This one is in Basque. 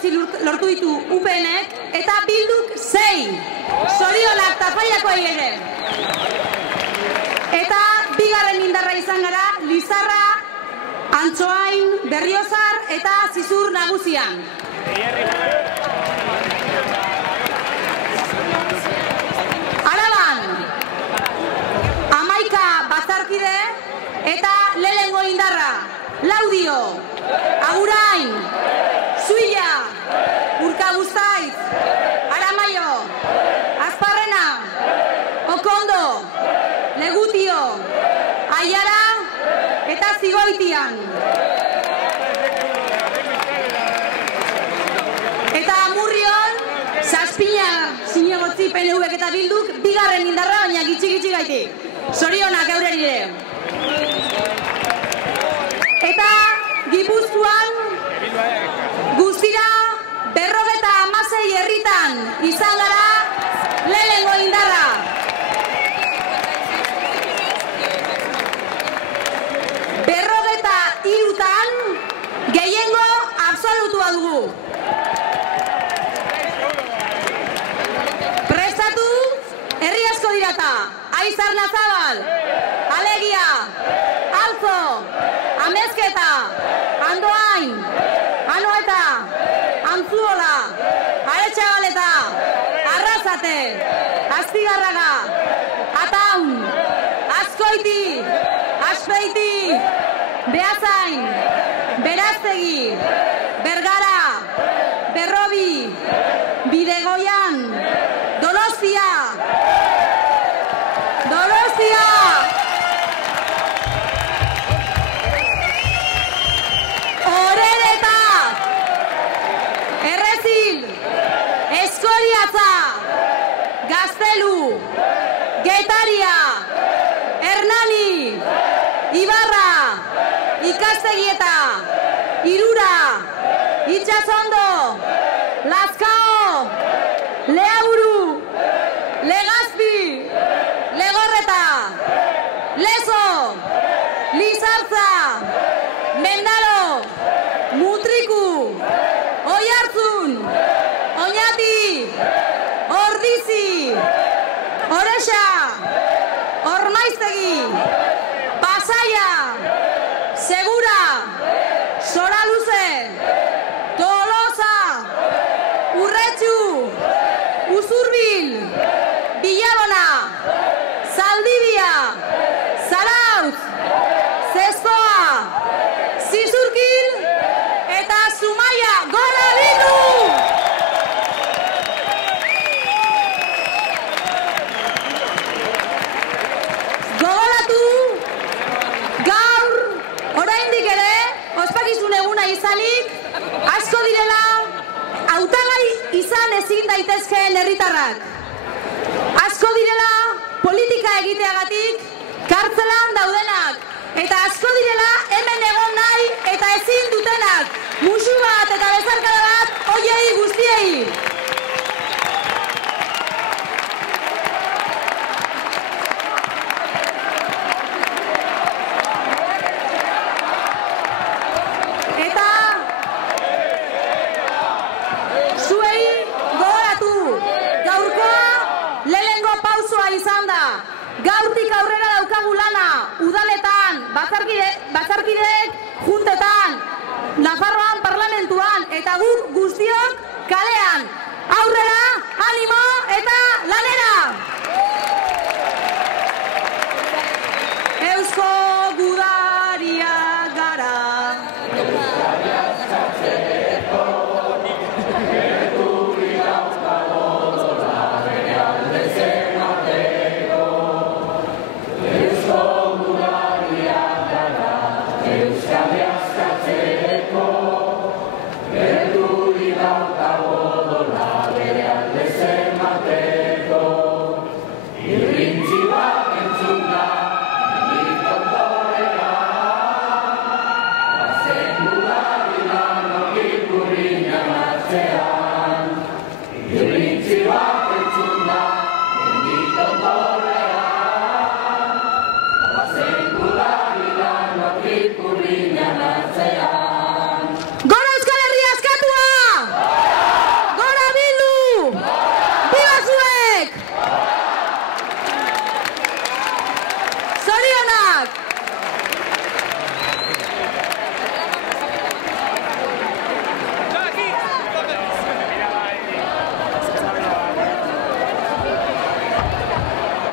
zinegotzi lortu ditu UPNek eta Bilduk 6. Zorionak Tafaiakoei ere. Eta bigarren indarra izan gara Lizarra, Antsoain, Berriozar eta Zizur nagusian. Araban, 11 batzarkide eta lehenengo indarra, Laudio, Agurain, Zuia, Urkabustaiz, Aramaio, Azparrena, Okondo, Legutio, Aiara eta Zigoitian. Eta Amurrion, Zazpina, zinegotzi PNV-ek eta Bilduk, bigarren indarra, baina gitxi gaitik. Zorionak eureri ere. Eta Gipuzkoan, guztira 56 herritan izan gara lehenengo indarra. Berrogeta hirutan gehiengo absolutua dugu. Prestatu, herri asko dirata. Aizar Nazabal, Alegia, Alzo, Amezketa, Andoain, Anoeta, Antzuola, Aretxabaleta, Arrasate, Astigarraga, Ataun, Azkoiti, Aspeiti, Beazain, Beraztegi, Bergara, Berrobi, Bidegoian, Donostia, Orereta, Errezil, Eskoriatza, Gaztelu, Getaria, Hernani, Ibarra, Ikastegieta, Irura, Itxasondo, Lazkao, Leaburu, Legazpi, Legorreta, Lezo, Lizartza, Mendaro, Mutriku, Oiartzun, Oñati, Ordizi, Orexa, Ormaiztegi, Pasaia, Segura, Soraluze, Tolosa, Urretxu, Usurbil, Bilabona, Zaldibia, Zarautz, Zestoa, Zizurkil eta Zumaia. Gora Bildu! Gogoratu, gaur, oraindik ere, ospakizun eguna izanik, asko direla, hautagai izan ezin daitezkeen herritarrak. Asko direla, politika egiteagatik, kartzelan daudenak. Eta asko direla, hemen egon nahi eta ezin dutenak. Musu bat eta bezarkada bat, hoiei guztiei. Eta zuei gogoratu, gaurkoa lehenengo pausoa izan da. Gaurtik aurrera daukagu lana, udaletan, batzarkideek juntetan, Nafarroan parlamentuan, eta guk guztiok kalean. Aurrera, animo eta lanera! Eusko gudariak gara. Gertu dira eta bodola bere alde zer mateko. Zorionak!